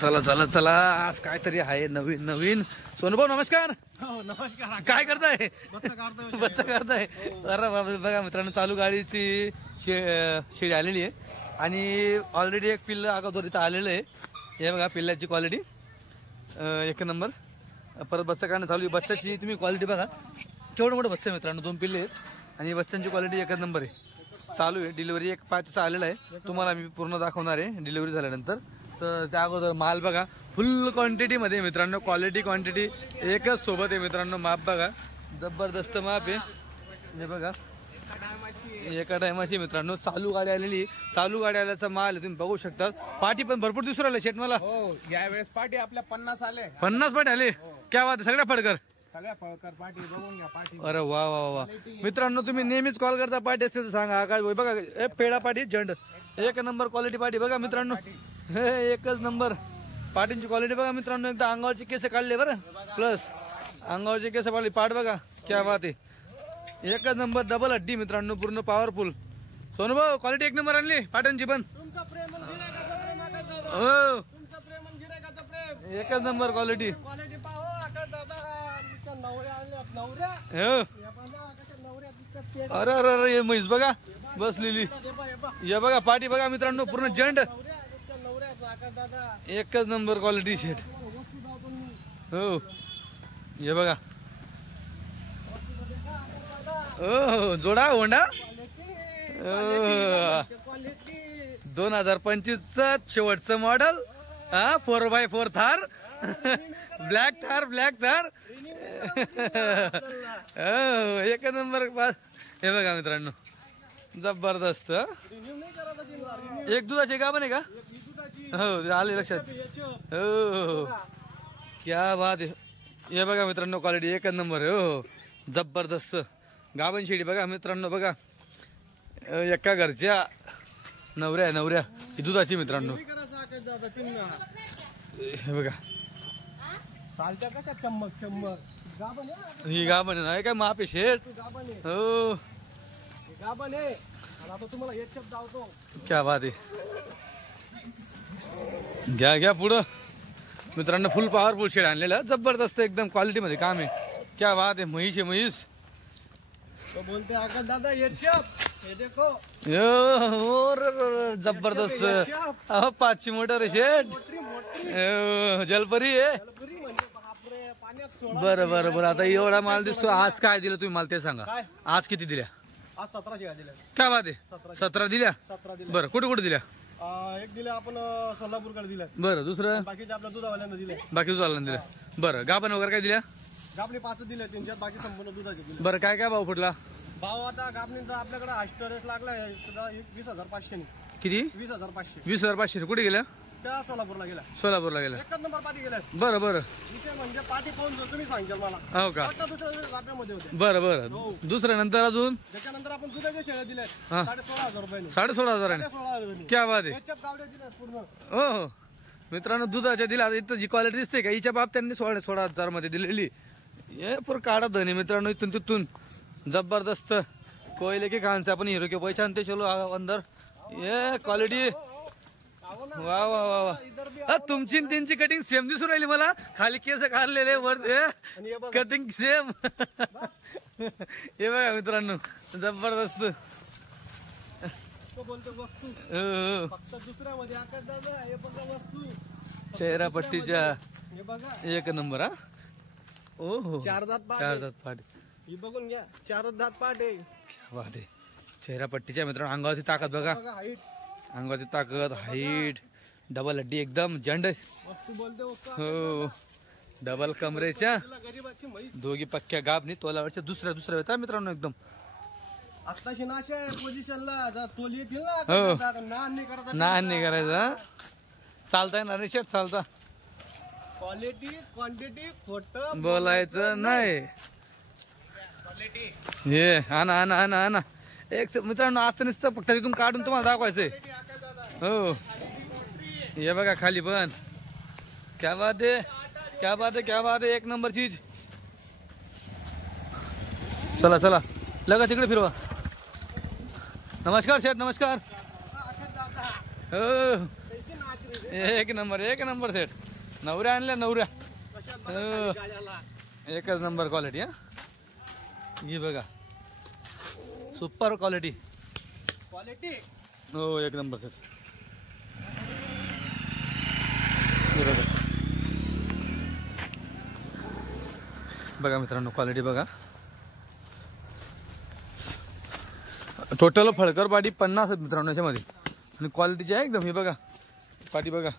चला चला चला आज काहीतरी आहे नवीन नवीन. सोनूभाऊ नमस्कार. नमस्कार. काय करताय? बच्चा करताय. अरे बघा मित्रांनो चालू गाडीची शेळी आलेली आहे आणि ऑलरेडी एक पिल्ल अगोदर इथं आलेलं आहे. हे बघा पिल्लाची क्वालिटी एक नंबर. परत बच्चा काढणं चालू आहे. बच्चाची तुम्ही क्वालिटी बघा केवढं मोठं बच्चा मित्रांनो. 2 पिल्ले आहेत आणि बच्चांची क्वालिटी एकच नंबर आहे. चालू आहे डिलिव्हरी एक पाचचा आलेला आहे. तुम्हाला मी पूर्ण दाखवणार आहे डिलिव्हरी झाल्यानंतर. तर त्या अगोदर माल बघा फुल क्वांटिटीमध्ये मित्रांनो. क्वालिटी क्वांटिटी एकच सोबत आहे मित्रांनो. माप बघा जबरदस्त माप आहे. हे बघा एका टायमाची मित्रांनो चालू गाडी आलेली. चालू गाडी आल्याचा माल तुम्ही बघू शकता. पाठी पण भरपूर दिसून राहिले शेट मला. यावेळेस पाठी आपल्या 50 आले. 50 पाठी आले. क्या बात आहे. सगळ्या फडकर सगळ्या फळकर पाठी बघून घ्या पाठी. अरे वा वा वा मित्रांनो तुम्ही नेहमीच कॉल करता पाठी असेल तर सांगा. आकाश भाई बघा पेडा पाठी झंड एक नंबर क्वालिटी पाठी बघा मित्रांनो. हे एकच नंबर पाठींची क्वालिटी बघा मित्रांनो. एकदा अंगावरचे केस काढले बरं प्लस अंगावरचे केस काढले. पाठ बघा क्या बात आहे. एकच नंबर डबल हड्डी मित्रांनो पूर्ण पॉवरफुल. सोनूभाऊ क्वालिटी एक नंबर आणली पाठांची पण. हो एकच नंबर क्वालिटी. अरे अरे अरे हे म्हैस बघा बसलेली. हे बघा पाठी बघा मित्रांनो पूर्ण जंड एकच नंबर क्वालिटी शेट. हो हे बघा हो जोडा होंडा 2025च शेवटचं मॉडेल. हा 4x4 थार ब्लॅक थार एक नंबर. हे बघा मित्रांनो जबरदस्त. एक दुधाची गाभण आहे का? हो आले लक्षात. हो क्या बात आहे. हे बघा मित्रांनो क्वालिटी एकच नंबर आहे. हो जबरदस्त गाभण शेळी बघा मित्रांनो. बघा एका घरच्या नवऱ्या ही दुधाची मित्रांनो. हे बघा चालत्या कशा चम्मक ही गाभण आहे काय माप आहे शेठ. हो गाभण आहे. आता तुम्हाला एक शब्द दावतो. क्या बात आहे. घ्या पुढं मित्रांनो. फुल पॉवरफुल शेड आणलेला जबरदस्त एकदम क्वालिटी मध्ये काम आहे. क्या बात आहे. म्हैस तो बोलते आकाश दादा ये देखो जबरदस्त. पाचशे मोटर आहे शेड. जलपरी आहे. बरं बरं बरं. आता एवढा माल दिसतो. आज काय दिलं तुम्ही मला ते सांगा. आज किती दिल्या? आज 17 शेळ्या दिल्या. काय बात आहे. 17 दिल्या. बरं कुठे कुठे दिल्या? एक दिल्या आपण सोलापूरकडे दिल्या. बरं दुसरं बाकीच्या आपल्या दुधावाल्यांना दिल्या. बाकी दुधावाल्यांना दिल्या. बरं गाभण वगैरे काय दिल्या? गाबणी 5 दिल्या. त्यांच्यात बाकी संपूर्ण दुधाचे दिले. बरं काय भाव फुटला? भाव आता गाबणीचा आपल्याकडे हायस्टरेट लागलाय 20,500. किती? 20,500. 20,500. कुठे गेल्या? त्या सोलापूरला गेला. सोलापूरला गेल्या. एकच नंबर पाठी गेल्या. बरं बरं. विषय म्हणजे पाठी पाहून तुम्ही सांगाल मला. हो का? दुसऱ्या जाप्यामध्ये होते. बरं बरं. दुसऱ्या नंतर अजून त्याच्यानंतर आपण दुधाच्या शेळ्या दिल्या 16,500 रुपये. 16,500. 16,000. क्या बात आहे. गावड्या दिल्या पूर्ण. हो हो मित्रांनो दुधाच्या दिला. इथं जी क्वालिटी दिसते का हिच्या बाब त्यांनी 16,500 मध्ये दिलेली. ये पूर काढा धनी मित्रांनो इथून तिथून. जबरदस्त कोयले के खान से आपण हिरो के पहचानते चलो अंदर. ये क्वालिटी वा वा वा वा. तुमची त्यांची कटिंग सेम दिसून राहिली मला. खाली केस काढलेले वर कटिंग सेम. हे बघा मित्रांनो जबरदस्त. दुसऱ्यामध्ये आकाश दादा हे बघा वस्तू चेहरा पट्टीच्या हे बघा एक नंबर. हा ओहो 4 दात पाठ. ही बघून घ्या 4 दात पाठ आहे. क्या बात आहे. चेहरा पट्टीच्या मित्रांनो अंगावरची ताकद बघा. हाईट अंगावरची ताकद हाईट डबल हड्डी एकदम जंड. वस्तू बोलते हो डबल कमरेच्या गरीबाची म्हैस. दोघी पक्क्या गाभणी तोलावरच्या दुसऱ्या येतात मित्रांनो एकदम. आत्ताशी नाश आहे पोझिशनला. तोल येतील ना. हो नान नाही करायचं. चालताय ना रेशेट चालता. क्वालिटी क्वांटिटी खोटं बोलायचं नाही. हे आणा एक मित्रांनो आज नुसतं फक्त तिथून काढून तुम्हाला दाखवायचंय. हो हे बघा खाली पण. क्या बात आहे. एक नंबर चीज. चला लगा तिकडे फिरवा. नमस्कार शेठ नमस्कार. हो एक नंबर सेट. नवऱ्या आणल्या नवऱ्या. एकच नंबर क्वालिटी. हा ही बघा सुपर क्वालिटी. हो एक नंबर सेट. बघा मित्रांनो क्वालिटी बघा. टोटल फळकर पाटी 50 आहेत मित्रांनो याच्यामध्ये आणि क्वालिटीची आहे एकदम. हे बघा पाटी बघा.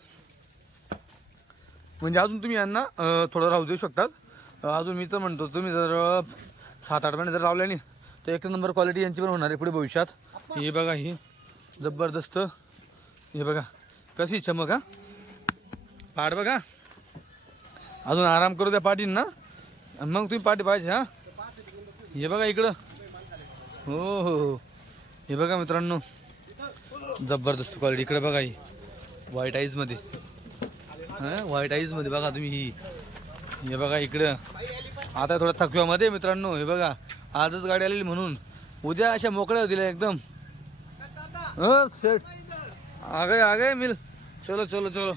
म्हणजे अजून तुम्ही यांना थोडं राहू देऊ शकतात. अजून मी तर म्हणतो तुम्ही जर 7-8 महिने जर लावले नाही तर एक नंबर क्वालिटी यांची पण होणार आहे पुढे भविष्यात. हे बघा ही जबरदस्त. हे बघा कशी चमक. हा पाट बघा. अजून आराम करू द्या पाटींना मग तुम्ही पाटी पाहिजे. हा हे बघा इकडं. हो हो हे बघा मित्रांनो जबरदस्त क्वालिटी. इकडे बघा ही व्हाईट आईज मध्ये. व्हाईट आईज मध्ये बघा तुम्ही ही. हे बघा इकडं. आता थोडा थकव्यामध्ये मित्रांनो. हे बघा आजच गाडी आलेली म्हणून उद्या अशा मोकळ्या होतील एकदम. सेट आ गए मिल. चलो चलो चलो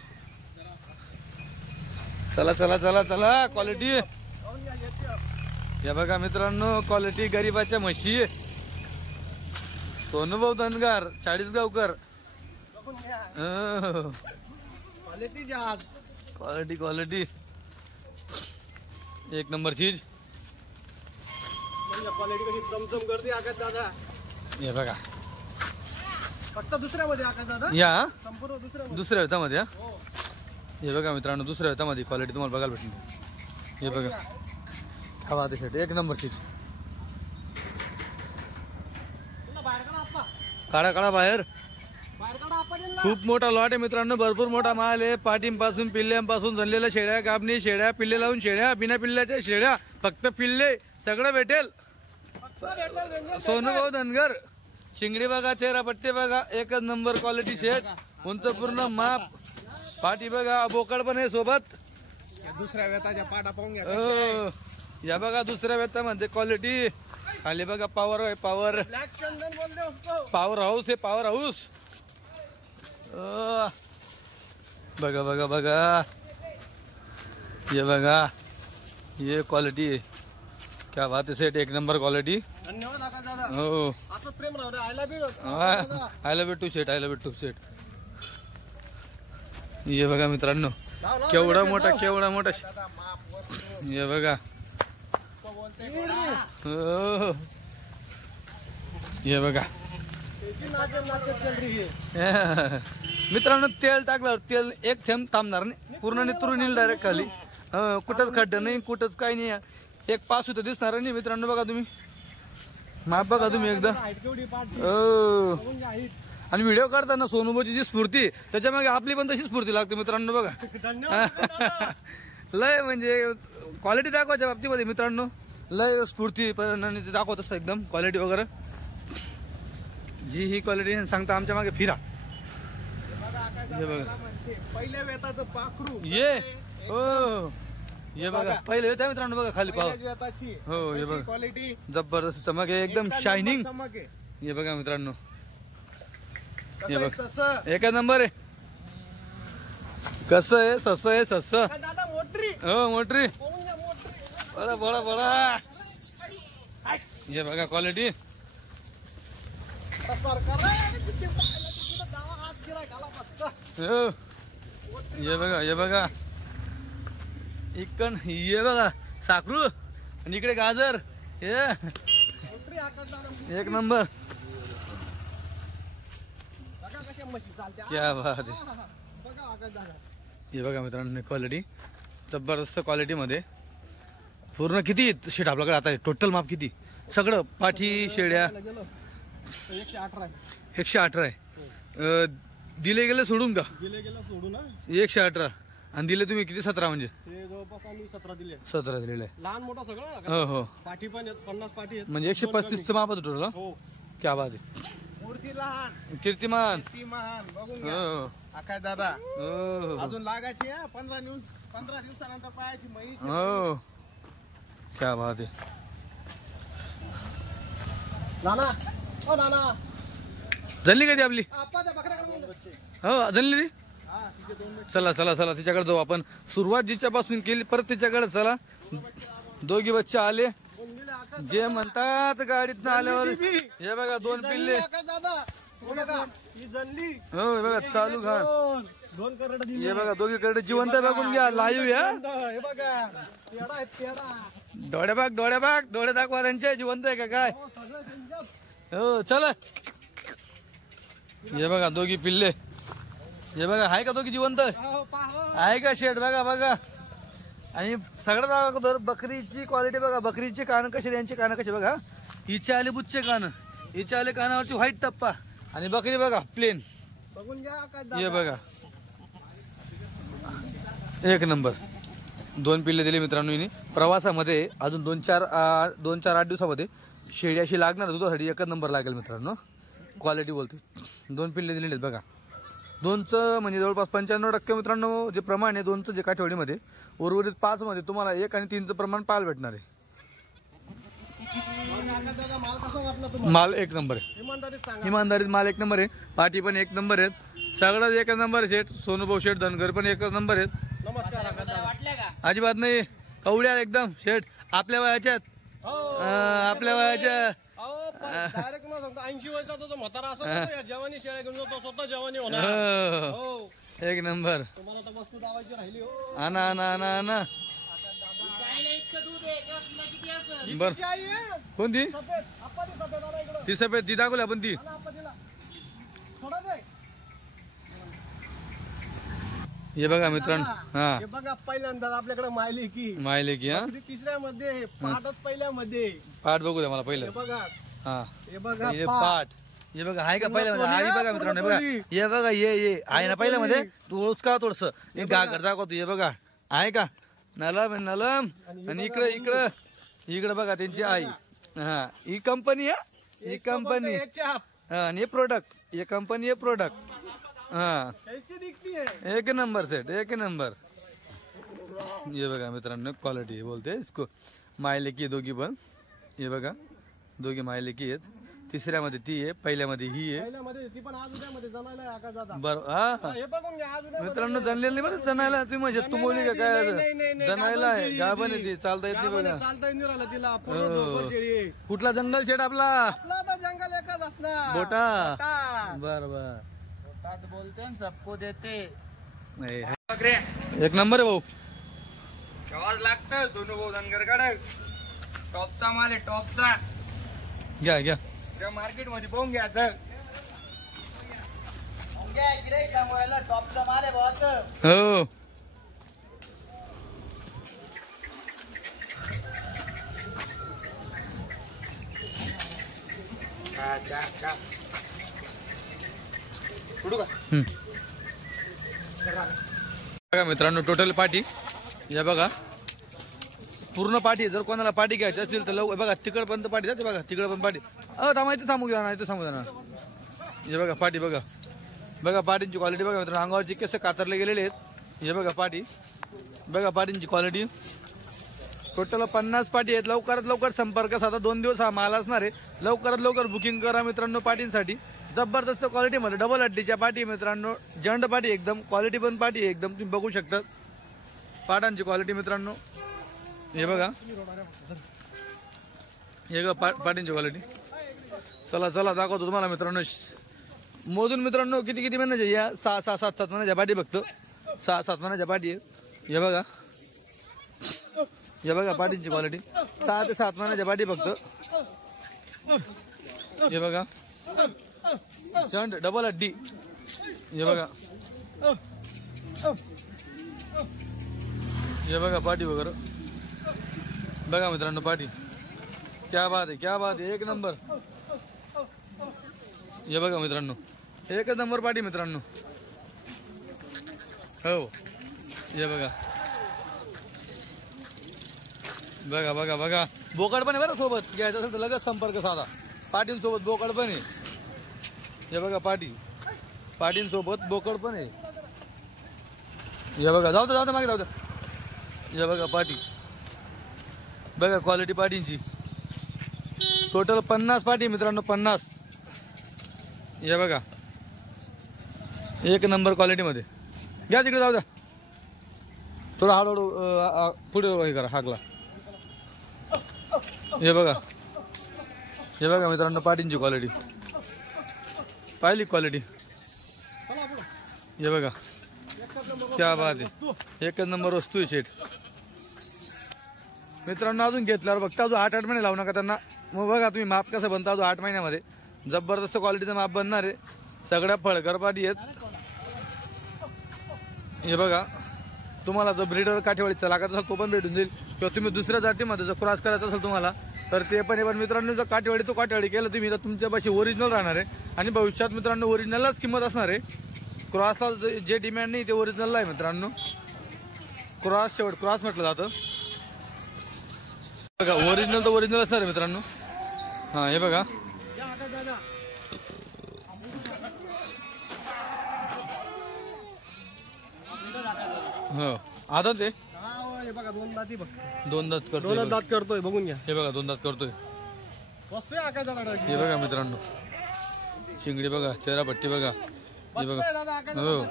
चला चला चला चला. क्वालिटी हे बघा मित्रांनो क्वालिटी गरीबाच्या म्हशी. सोनूभाऊ धनगर चाळीसगावकर. क्वालिटी क्वालिटी एक नंबर चीज. क्वालिटी कशी चमचम करते आकाश दादा. हे बघा फक्त दुसऱ्यामध्ये आकाश दादा. या संपूर्ण दुसऱ्या वेतामध्ये. हे बघा मित्रांनो दुसऱ्या वेतामध्ये क्वालिटी तुम्हाला बघायला भेटली. हे बघा काय बात आहे. एक नंबर चीज. काढा काढा बाहेर. खूप मोठा लॉट आहे मित्रांनो. भरपूर मोठा माल आहे. पाटींपासून पिल्ल्यांपासून झालेल्या शेळ्या कापणी शेळ्या पिल्ले लावून शेळ्या बिना पिल्ल्याच्या शेळ्या फक्त पिल्ले सगळं भेटेल. सोनूभाऊ धनगर. शिंगडी बघा चेहरा पट्टे बघा एकच नंबर क्वालिटी शेट. उंच पूर्ण माप. पाटी बघा बोकड पण आहे सोबत. दुसऱ्या वेताच्या पाटा पाहून घ्या. या बघा दुसऱ्या वेतामध्ये क्वालिटी. खाली बघा पॉवर आहे पॉवर. पॉवर हाऊस आहे पॉवर हाऊस. बघा बघा बघा. ये बघा ये क्वालिटी आहे. क्या बात आहे सेट. एक नंबर क्वालिटी. धन्यवाद आकाश दादा. हो असं प्रेम राहू दे. I love you. I love you too set. I love you too set. ये बघा मित्रांनो केवढा मोठा केवढा मोठा. ये बघा हो हे बघा मित्रांनो तेल टाकल्यावर तेल एक थेंब थांबणार नाही. पूर्ण नितरून येईल डायरेक्ट खाली. कुठंच खड्डा नाही कुठंच काही नाही. एक पास होतं दिसणार नाही मित्रांनो. बघा तुम्ही माप बघा तुम्ही एकदा. आणि व्हिडिओ काढताना सोनूभाऊची जी स्फूर्ती त्याच्यामागे आपली पण तशी स्फूर्ती लागते मित्रांनो. बघा लय म्हणजे क्वालिटी दाखवायच्या बाबतीमध्ये मित्रांनो लय स्फूर्ती दाखवत असतं एकदम क्वालिटी वगैरे. जी ही क्वालिटी सांगता आमच्या मागे फिरा. हे बघा पहिल्या वेताचं पाखरू. ये हो हे बघा पहिले वेत आहे मित्रांनो. बघा खाली पाव. हो हे बघा क्वालिटी जबरदस्त चमक आहे एकदम शायनिंग. चमक आहे. हे बघा मित्रांनो हे कसं आहे बघ ससं? एकच नंबर आहे. कसं आहे सस आहे सस. काय दादा मोटरी. हो मोटरी पाहून घ्या मोटरी. बडा बडा बडा. हे बघा क्वालिटी. सरकार आहे. किती पाहिलं तिकडं गावा हात गिराय घाला फक्त. हो हे बघा हे बघा इकडं हे बघा साखरू आणि इकडे गाजर. हे मोटरी आकाश दादा. एक नंबर. बघा कशा म्हशी चालत्या. क्या बात आहे. बघा आकाश दादा. हे बघा मित्रांनो क्वालिटी जबरदस्त क्वालिटी मध्ये. पूर्ण किती शीट आपल्याकडे आता आहे टोटल माप किती सगळं पाठी शेड्या. 118 आहे. 118 आहे. दिले गेले सोडून का. दिले गेलं सोडू ना. 118 आणि दिले तुम्ही किती 17 म्हणजे ते जवळपास आम्ही 17 दिले. 17 दिलेलं आहे. लहान मोठं सगळं. हो हो पाठी पण आहेत 50 पाठी आहेत. म्हणजे 135 चं माप होतं टोटल. हो क्या बात आहे. मूर्ती लहान कीर्तिमान. ती महान. बघून हो घ्या हो आकाश दादा. हो अजून लागायची. 15 दिवसानंतर पाहायची म्हैस. हो क्या बात आहे. नाना ओ नाना झाली का ती आपली. आप्पा त्या बकऱ्याकडे बघून. हो झाली ती. चला चला चला तिच्याकडे जाऊ आपण. सुरुवात जिच्यापासून केली परत तिच्याकडे चला. दोघी बच्चे आले जे म्हणतात गाडीतनं आल्यावर. हे बघा दोन पिल्ले हो बघा चालू घाण. हे बघा दोघीकडे जिवंत बघून घ्या लाईव्ह या. डोळे बाग डोळे दाखवा त्यांचे जिवंत आहे का काय. हो चला. हे बघा दोघी पिल्ले. हे बघा आहे का दोघी जिवंत आहे का शेठ. बघा बघा. आणि सगळ्यात अगोदर बकरीची क्वालिटी बघा. बकरीची कान कशी त्यांची कान कशी बघा. हिचे आले बुच्चे कान. हिचे आले कानावरती व्हाईट टप्पा. आणि बकरी बघा प्लेन. बघून घ्या. हे बघा एक नंबर. दोन पिल्ले दिले मित्रांनो हिने प्रवासामध्ये. अजून दोन चार 8 दिवसामध्ये शेळी अशी लागणार दुधासाठी एकच नंबर लागेल मित्रांनो. क्वालिटी बोलते. दोन पिल्ले दिलेले आहेत बघा. दोनचं म्हणजे जवळपास 95% मित्रांनो जे प्रमाण आहे दोनचं जे काठेवाडीमध्ये. उर्वरित 5 मध्ये तुम्हाला 1 आणि 3चं प्रमाण पाहायला भेटणार आहे. माल एक नंबर आहे. इमानदारीत माल एक नंबर आहे. पाठी पण एक नंबर आहेत. सगळं एक नंबर शेठ. सोनूभाऊ शेठ धनगर पण एक नंबर आहेत. नमस्कार. अजिबात नाही कवड्या एकदम शेठ. आपल्या वयाच्यात आपल्या वयाच्या. डायरेक्ट मला सांगतो 80 वर्षाचा तो म्हातारा असं जवानी शेळ्या घेऊन जातो स्वतः जवानी होणार. एक नंबर. तुम्हाला तर वस्तू दावायची राहिली हो. आणा आणा आणा आणा. बर कोणती ती सफेद ती दाखवली आपण ती. हे बघा मित्रांनो. हा हे बघा पहिल्यांदा आपल्याकडे मायले की हा तिसऱ्या मध्ये पाठच पहिल्यामध्ये. पाठ बघू द्या मला पहिलं. बघा हा हे बघा पाठ. हे बघा आहे का पहिल्यामध्ये. आई बघा मित्रांनो. बघा हे बघा ये आहे ना पहिल्यामध्ये. तोच का थोडस एक गागर दाखवतो. हे बघा आहे का नलम नलम. आणि इकडं बघा त्यांची आई. हा ही कंपनी आहे. ही कंपनी आणि हे प्रोडक्ट. हे कंपनी हे प्रोडक्ट. हा एक नंबर सेट एक नंबर. हे बघा मित्रांनो क्वालिटी बोलते इसको. मायलेकी दोघी पण. हे बघा दोघी मायलेकी आहेत. तिसऱ्यामध्ये ती आहे. पहिल्यामध्ये ही आहे. बरं हा मित्रांनो जणलेली बरं जणायला. तुम्ही म्हणजे तू बोलली का काय जणायला आहे गाभण आहे ती. चालता येत नाही बघा. कुठला जंगल शेड आपला जंगल एकच असणार बोटा. बर बर बोलते सबको देते. एक नंबर आहे भाऊ. आवाज लागतं सोनू भाऊ धनगरकडे. टॉपचा माल आहे टॉपचा. घ्या घ्या मार्केट मध्ये पाहून घ्यायचं. टॉपचा माल आहे बॉस. हो बघा मित्रांनो टोटल पाटी. या बघा पूर्ण पाटी. जर कोणाला पाटी घ्यायची असेल तर लवकर बघा तिकडपर्यंत पाटी जाते. बघा तिकडं पण पाटी. थांबायचं थांबू द्या ना इथं थांबू द्या ना. हे बघा पाटी बघा. बघा पाटींची क्वालिटी बघा मित्रांनो. अंगावरची केस कातरले गेलेले आहेत. हे बघा पाटी. बघा पाटींची क्वालिटी. टोटल 50 पाटी आहेत. लवकरात लवकर संपर्क साधा. 2 दिवस हा माल असणार आहे. लवकरात लवकर बुकिंग करा मित्रांनो पाटींसाठी. जबरदस्त क्वालिटीमध्ये डबल हड्डीच्या पाटी मित्रांनो. जंड पाटी एकदम. क्वालिटी पण पाटी एकदम तुम्ही बघू शकता पाटांची क्वालिटी मित्रांनो. हे बघा हे बघा पाटींची क्वालिटी. चला चला दाखवतो तुम्हाला मित्रांनो. मोजून मित्रांनो किती किती महिन्याच्या या 6-7 महिन्याच्या पाटी बघतो. 6-7 महिन्याच्या पाटी आहे. हे बघा हे बघा पाटींची क्वालिटी. 6 ते 7 महिन्याच्या पाटी बघतो. हे बघा चंड डबल हड्डी. हे बघा हे बघा पाटी वगैरे बघा मित्रांनो. पाटी क्या बात आहे क्या बात आहे. एक नंबर. हे बघा मित्रांनो एक नंबर पाटी मित्रांनो. हो हे बघा बघा बघा बघा. बोकड पण आहे बरं सोबत. घ्यायचं असेल तर लगेच संपर्क साधा. पाटींसोबत बोकड पण आहे. हे बघा पाटी. पाटींसोबत बोकड पण आहे. हे बघा जाऊ दे मागे जाऊ दे. हे बघा पाटी. बघा क्वालिटी पाटींची. टोटल 50 पाटी मित्रांनो 50. हे बघा एक नंबर क्वालिटीमध्ये. घ्या तिकडे जाऊ द्या थोडा हळूहळू पुढे हे करा हाकला. हे बघा मित्रांनो पाटींची क्वालिटी पाहिली क्वालिटी. हे बघा क्या बात आहे एकच नंबर वस्तू आहे शेट. मित्रांनो अजून घेतल्यावर बघता अजून 8 महिने लावू नका त्यांना. मग बघा तुम्ही माप कसं बनता अजून 8 महिन्यामध्ये जबरदस्त क्वालिटीचं माप बनणार आहे. सगळ्या फळकर पाटी आहेत. हे बघा तुम्हाला जर ब्रीडर काठेवाडीचा लागत असेल तो पण भेटून जाईल किंवा तुम्ही दुसऱ्या जातीमध्ये जर क्रॉस करायचं असेल तुम्हाला तर ते पण आहे. पण मित्रांनो जर काठेवाडी तो काठेवाडी केलं तुम्ही तर तुमच्यापाशी ओरिजिनल राहणार आहे आणि भविष्यात मित्रांनो ओरिजिनललाच किंमत असणार आहे. क्रॉसला जे डिमांड नाही ते ओरिजिनलला आहे मित्रांनो. क्रॉस शेवट क्रॉस म्हटलं जातं बघा. ओरिजिनल तर ओरिजिनल असणार आहे मित्रांनो. हां हे बघा हो आदत आहे. दोन दात करतोय बघून घ्या. हे बघा 2 दात करतोय. हे बघा मित्रांनो शिंगडी बघा चेहरा पट्टी बघा. हे बघा हो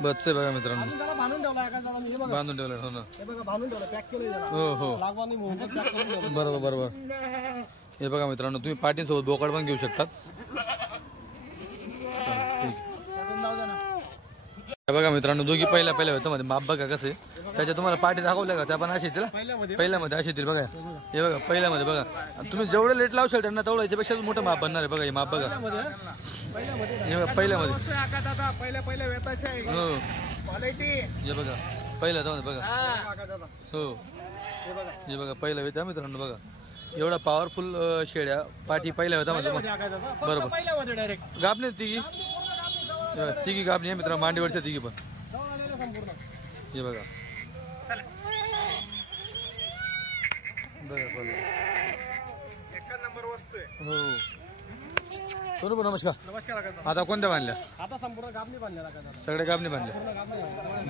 बच्च आहे बघा मित्रांनो बांधून ठेवलं हो ना हो हो बरोबर. हे बघा मित्रांनो तुम्ही पाटींसोबत बोकड पण घेऊ शकतात. बघा मित्रांनो दोघी पहिल्या मध्ये माप बघा कसे त्याच्या तुम्हाला पाठी दाखवल्या का त्या पण अशी येतील पहिल्यामध्ये अशी येतील बघा. हे बघा पहिल्यामध्ये बघा तुम्ही जेवढे लेट लावशाल त्यांना तेवढं याच्यापेक्षा मोठं माप बनणार आहे बघा. हे माप बघा हे बघा पहिल्यामध्ये हो हे बघा पहिल्या बघा हो हे बघा पहिल्या वेता मित्रांनो बघा एवढा पॉवरफुल शेड्या पाठी पहिल्या वेतामध्ये बरोबर. गाबणे तिघी गाबणी आहे मित्रांनो मांडीवरच्या तिघी पण. हे बघा हो बरोबर. नमस्कार. आता कोणत्या बांधल्या? आता संपूर्ण गाबणी बांधल्या सगळ्या गाबणी बांधल्या.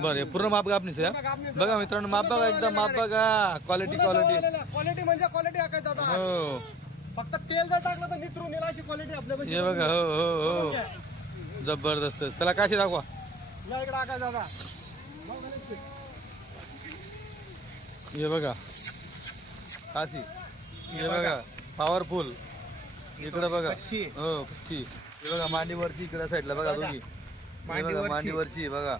बरं पूर्ण माप गाबणीच आहे बघा मित्रांनो. माप बघा एकदम माप बघा क्वालिटी म्हणजे क्वालिटी हो फक्त तेल जर टाकलं तर नितरून येईल अशी क्वालिटी आपल्याकडे. हे बघा हो हो हो जबरदस्त. चला काशी दाखवा. या इकडे आकाश दादा. हे बघा काशी. हे बघा पॉवरफुल इकडे बघा हो कच्ची. हे बघा मांडीवरची इकडे साईडला बघा दोघी मांडीवरची बघा.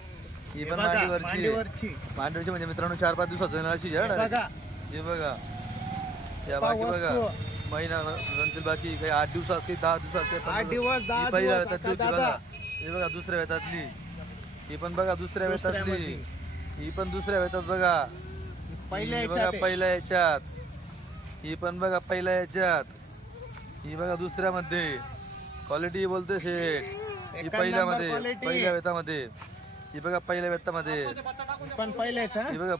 ही पण मांडीवरची म्हणजे मित्रांनो 4-5 दिवसात हे बघा. या बाकी बघा महिना नंतर बाकी काही 8 दिवसात काही 10 दिवसात 8 दिवस 10 पहिल्या वेतातली बघा. हे बघा दुसऱ्या वेतातली. ही पण बघा दुसऱ्या वेतातली. ही पण दुसऱ्या वेतात बघा. बघा पहिल्या याच्यात. ही पण बघा पहिल्या याच्यात. ही बघा दुसऱ्यामध्ये क्वालिटी बोलते शेठ. ही पहिल्या वेतामध्ये. ही बघा पहिल्या वेतामध्ये पण पहिल्या ही बघा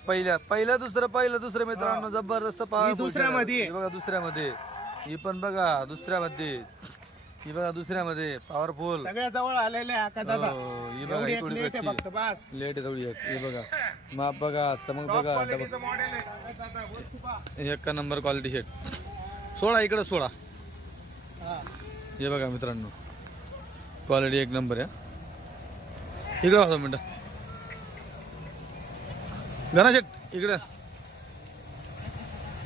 पहिल्या दुसरं मित्रांनो जबरदस्त दुसऱ्यामध्ये बघा दुसऱ्यामध्ये. ही पण बघा दुसऱ्यामध्ये. ही बघा दुसऱ्यामध्ये पॉवरफुल सगळ्या जवळ आलेल्या ही बघा लेट आहे थोडी. हे बघा माप बघा चमक बघा एक नंबर क्वालिटी शेट. सोडा इकडे सोडा. हे बघा मित्रांनो क्वालिटी एक नंबर आहे. इकडे होता मिनटं गणा शेट इकडे.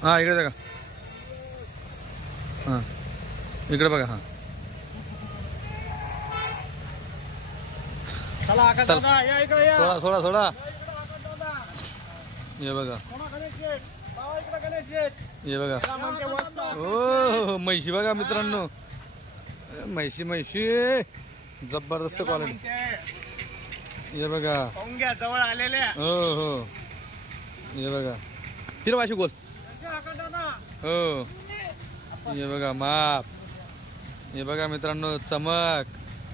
हा इकडे बघा. हा इकडे बघा. हा थोडा हे बघा. हे बघा हो म्हैशी बघा मित्रांनो. म्हैशी जबरदस्त क्वालिटी. हे बघा जवळ आलेल्या हो हो. हे बघा फिरवाशी गोल हो. हे बघा माप. हे बघा मित्रांनो चमक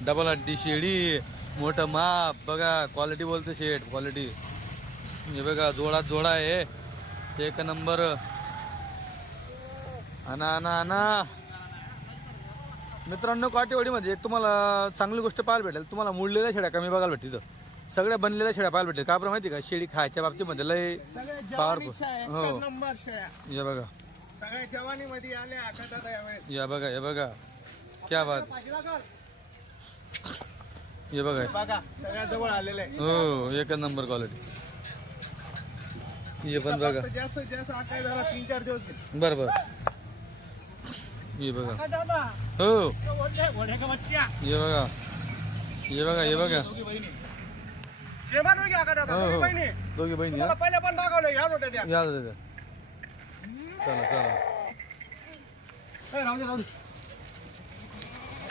डबल हड्डी शेडी मोठं माप बघा क्वालिटी बोलते शेड क्वालिटी. हे बघा जोडा आहे एक नंबर. आणा मित्रांनो काटेवाडीमध्ये एक तुम्हाला चांगली गोष्ट पाहायला भेटेल. तुम्हाला मुडलेल्या शेड्या कमी बघायला भेटतील. सगळ्या बनलेल्या शेड्या पाहायला भेटतील. का बरं माहिती का शेळी खायच्या बाबतीमध्ये लय पॉवरफुल हो. हे बघा या बघा क्या बात. हे बघा बघा सगळ्या जवळ आलेले आहे. हो एकच नंबर क्वालिटी. हे पण बघा फक्त जास्त आकाय झाला 3-4 दिवस गेले. बरोबर. हे बघा का दादा हो घोडे का बच्चा हे बघा हे बघा हे बघा दोघी बहिणी शेमान होगी आका दादा हो दोघी हो बहिणी दोघी बहिणी तुम्हाला पहिले पण दाखवलं ह्याच होत्या त्या. या चला चला ए, राहू दे राहू दे.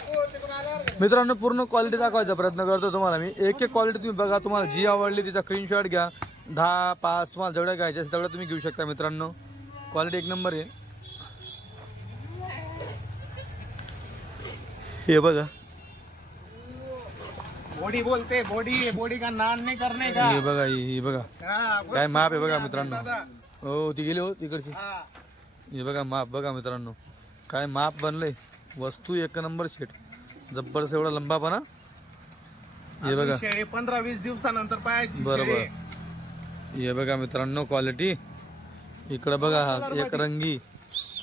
हो, तिकडून आल्यावर घे. मित्रांनो पूर्ण क्वालिटी दाखवायचा प्रयत्न करतो तुम्हाला मी. एक एक क्वालिटी तुम्ही बघा, तुम्हाला जी आवडली तिचा स्क्रीनशॉट घ्या. 10-5 तुम्हाला जेवढ्या घ्यायच्या असतील तेवढ्या तुम्ही घेऊ शकता मित्रांनो. क्वालिटी एक नंबर आहे. हे बघा बॉडी बोलते बॉडी का नान नहीं करने का. हे बघा हे बघा हाँ, काय बस माप आहे बघा मित्रांनो. दादा. हो ती गेली हो तिकडची. हाँ. हे बघा माप बघा मित्रांनो, काय माप बनलंय. वस्तू एक नंबर शेट, जबरदस्त एवढा लंबापणा. हे बघा शेळी 15-20 दिवसानंतर पाहायची. बरोबर. हे बघा मित्रांनो क्वालिटी. इकडं बघा हा एक रंगी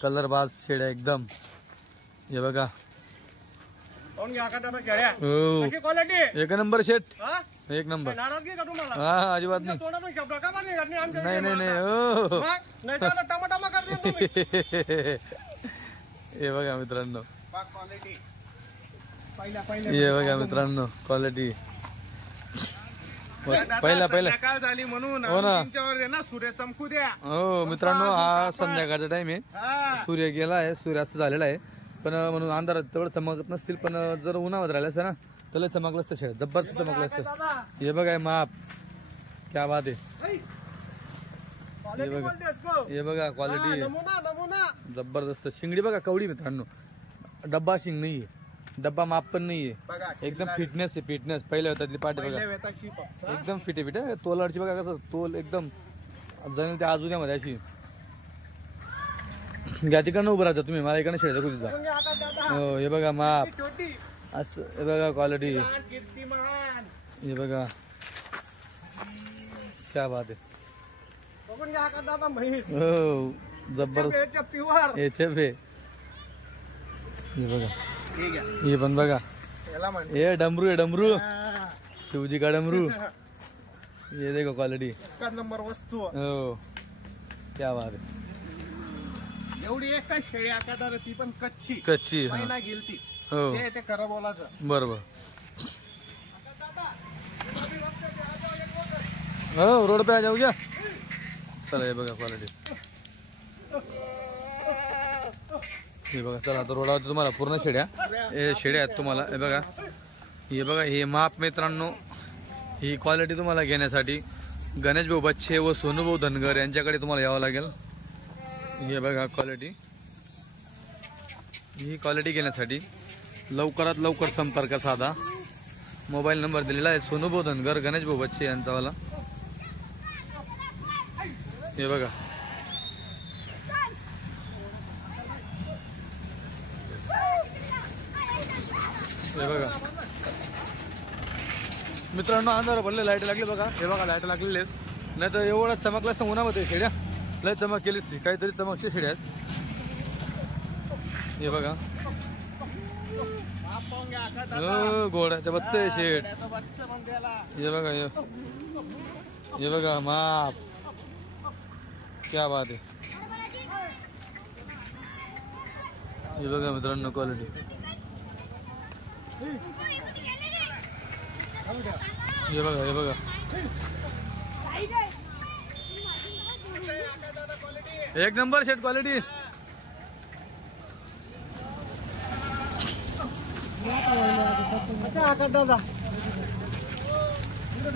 कलर बाज शेड्या एकदम. हे बघा कोण घ्या का दादा शेळ्या हो कशी क्वालिटी. एक नंबर शेट, हा एक नंबर. नाराजगी का तुम्हाला. हा अजिबात नाही. तोंडातून शब्द का बरं निघत नाही आमच्या नाही नाही नाही हो नाही तर टमाटमा करते तुम्ही. हे बघा मित्रांनो, क्वालिटी पहिल्या हे बघा मित्रांनो क्वालिटी. पहिला संध्याकाळ झाली म्हणून हो ना. तुमच्यावर आहे ना सूर्य चमकू द्या. हो मित्रांनो हा संध्याकाळचा टाइम आहे. हा. सूर्य गेला आहे, सूर्यास्त झालेला आहे. पण म्हणून अंधारात तेवढं चमकत नसतील, पण जर उन्हामध्ये राहिलं असतं ना त्याला चमकलं असतं शेड, जबरदस्त चमकलं असतं. दादा हे बघा माप, क्या बात आहे. क्वालिटी बोलते इसको. हे बघा क्वालिटी नमुना जबरदस्त. शिंगडी बघा कवडी मित्रांनो, डब्बा शिंग नाहीये, डब्बा माप पण नाहीये. बघा एकदम फिटनेस आहे, फिटनेस. पहिल्या होत्यातली पाठी बघा पहिल्या वेताची फक्त. एकदम फिट आहे. फिट आहे तोलाची बघा कसं तोल एकदम जाणेल त्या अजून्यामध्ये अशी. या तिकडनं उभं राहता तुम्ही, मला इकडनं शेळ्या दाखवू तिथं. घ्या का दादा हो हे बघा माप छोटी असं. हे बघा क्वालिटी, लहान कीर्तिमान. हे बघा क्या बात आहे. बघून घ्या का दादा म्हैस हो जबरदस्त प्युअर. हे बघा ठीक आहे हे पण बघा. याला म्हण. हे डमरू आहे डमरू, हा. शिवजी का डमरू. ये देखो क्वालिटी. एकच नंबर वस्तू. हो क्या बात आहे. एवढी एक काय शेळी आका दादा ती पण कच्ची कच्ची हा. महिना गेलती. हो ते खरं बोलायचं. बरोबर. हो रोड पे आ जाऊ क्या. चला हे बघा क्वालिटी. हे बघा चला आता रोडावर तुम्हाला पूर्ण शेड्या, हे शेड्या आहेत तुम्हाला. हे बघा हे बघा हे माप मित्रांनो. ही क्वालिटी तुम्हाला घेण्यासाठी गणेश भाऊ बच्चे व सोनूभाऊ धनगर यांच्याकडे तुम्हाला यावं लागेल. हे बघा क्वालिटी. ही क्वालिटी घेण्यासाठी लवकरात लवकर संपर्क साधा. मोबाईल नंबर दिलेला आहे सोनूभाऊ धनगर गणेश भाऊ बच्चे यांचावाला. हे बघा हे बघा मित्रांनो, अंधार पडले, लाईट लागली बघा. हे बघा लाईट लागलेले आहेत, नाही तर एवढं चमकलं असतं उन्हामध्ये. शेड्या लय चमक केलीच ती, काहीतरी चमकचे शेड्या आहेत. हे बघा आपण घ्या आका दादा. हो घोड्याच्या बच्चे आहे शेड. त्याचं बच्चं मग त्याला. हे बघा हे बघा माप, क्या बात आहे. हे बघा मित्रांनो क्वालिटी. हे बघा हे बघा एक नंबर शेट क्वालिटी. अच्छा आका दादा.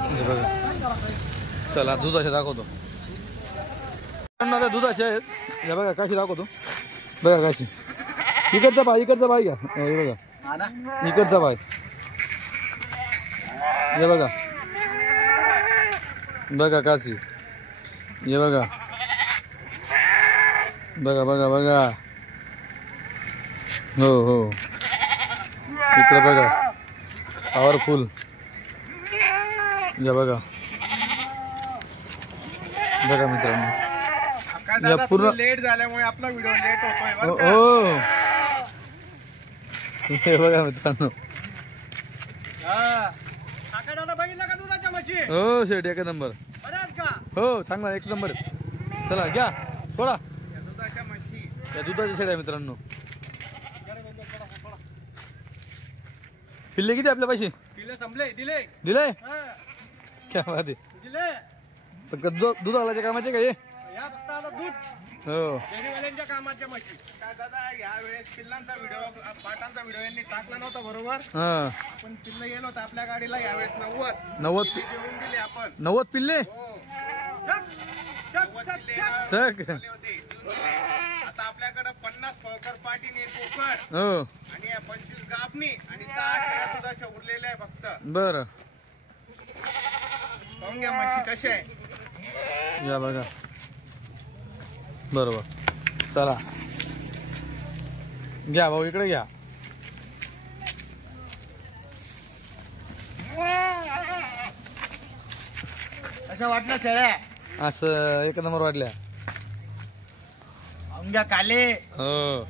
हे बघा चला दुधाचे दाखवतो. आता दुधाचे आहेत. हे बघा काशी दाखवतो. बघा काशी. इकडचा बाय घ्या. हे बघा इकडचा बाय. हे बघा बघा काशी. हे बघा बघा बघा बघा. हो हो इकडे बघा पॉवरफुल. हे बघा बघा मित्रांनो. आका दादा पूर्ण- तुम्ही लेट झाल्यामुळे आपला व्हिडिओ लेट होतोय बरं हो का? हो. हे बघा मित्रांनो हा म्हशी हो शेट एक नंबर. बऱ्याच का हो चांगला एक नंबर. चला घ्या सोडा. या दुधाच्या म्हशी या दुधाच्या शेळ्या मित्रांनो. पिल्ले किती आपल्या पैसे पिले संपले दिले दिले. हा, क्या बात आहे. दिले फक्त दूध आलाच्या कामाचे का हे. या फक्त आता दूध हो डेअरीवाल्यांच्या कामाच्या म्हशी. काय दादा या वेळेस पिल्लांचा व्हिडिओ पाटांचा व्हिडिओ यांनी टाकला नव्हता बरोबर. हा पण पिल्लं गेलो होतं आपल्या गाडीला यावेळेस 90 90 देऊन दिले आपण. 90 पिल्ले. हो चक, चक, चक, चक. चक. दिले होते, देऊन दिले. आता आपल्याकडे 50 फळकर पाटीने कोकण हो आणि या 25 गाबणी आणि 10 शेळ्या दुधाच्या उरलेल्या आहे फक्त. बर. पाहून घ्या म्हशी कशा आहे. या बघा बरोबर. चला घ्या भाऊ इकडे घ्या. कशा वाटल्या शेळ्या. असं एक नंबर वाटल्या. पाहून घ्या काले. हो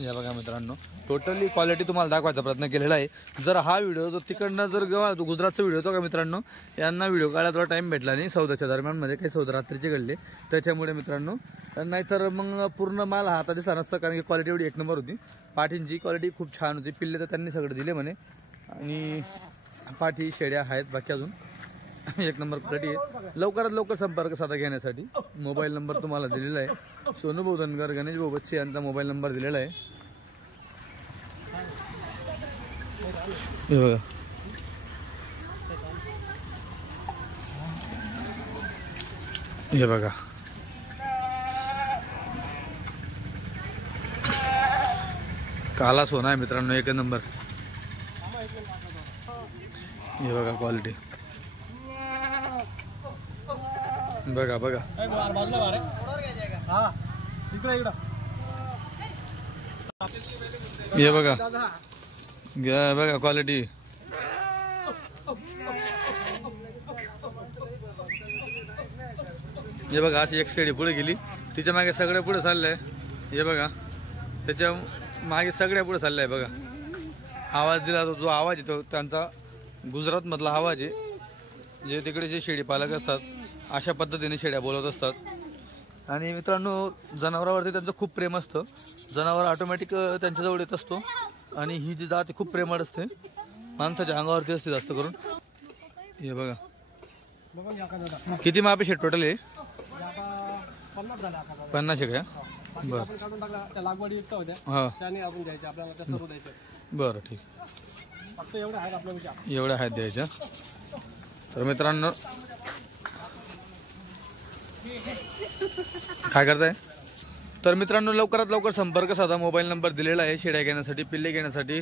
या बघा मित्रांनो टोटली क्वालिटी तुम्हाला दाखवायचा प्रयत्न केलेला आहे. जर हा व्हिडिओ जर तिकडनं जर गुजरातचा व्हिडिओ होता का मित्रांनो, यांना व्हिडिओ काढायला थोडा टाइम भेटला नाही. सौदाच्या दरम्यान मध्ये काही सौदा रात्रीचे घडले त्याच्यामुळे मित्रांनो. नाहीतर मग पूर्ण माल हाता दिसला नसता कारण की क्वालिटी एवढी एक नंबर होती. पाठींची क्वालिटी खूप छान होती. पिल्ले तर त्यांनी सगळे दिले म्हणे आणि पाठी शेड्या आहेत बाकी अजून एक नंबर क्वालिटी आहे. लवकरात लवकर संपर्क साधा घेण्यासाठी मोबाईल नंबर तुम्हाला दिलेला आहे. सोनू भाऊ धनगर गणेश भाऊ बच्चे यांचा मोबाईल नंबर दिलेला आहे. हे बघा हे बघा काला सोना आहे मित्रांनो एक नंबर. हे बघा क्वालिटी बघा बघा. हे बघा घ्या बघा क्वालिटी. हे बघा अशी एक शेळी पुढे गेली तिच्या मागे सगळे पुढे चाललंय. हे बघा त्याच्या मागे सगळ्या पुढे चाललंय बघा. आवाज दिला जो आवाज येतो त्यांचा गुजरात मधला आवाज आहे. जे तिकडे जे शेळी पालक असतात अशा पद्धतीने शेळ्या बोलत असतात. आणि मित्रांनो जनावरावरती त्यांचं खूप प्रेम असतं. जनावर ऑटोमॅटिक त्यांच्याजवळ येत असतो आणि ही जी जात खूप प्रेमळ असते माणसाच्या अंगावरती असते जास्त करून. हे बघा किती मापे शेट टोटल आहे 50 आहे का. बरं हा बरं ठीक. एवढ्या आहेत द्यायच्या. तर मित्रांनो काय करताय. तर मित्रांनो लवकरात लवकर संपर्क साधा मोबाईल नंबर दिलेला आहे शेळ्या घेण्यासाठी पिल्ले घेण्यासाठी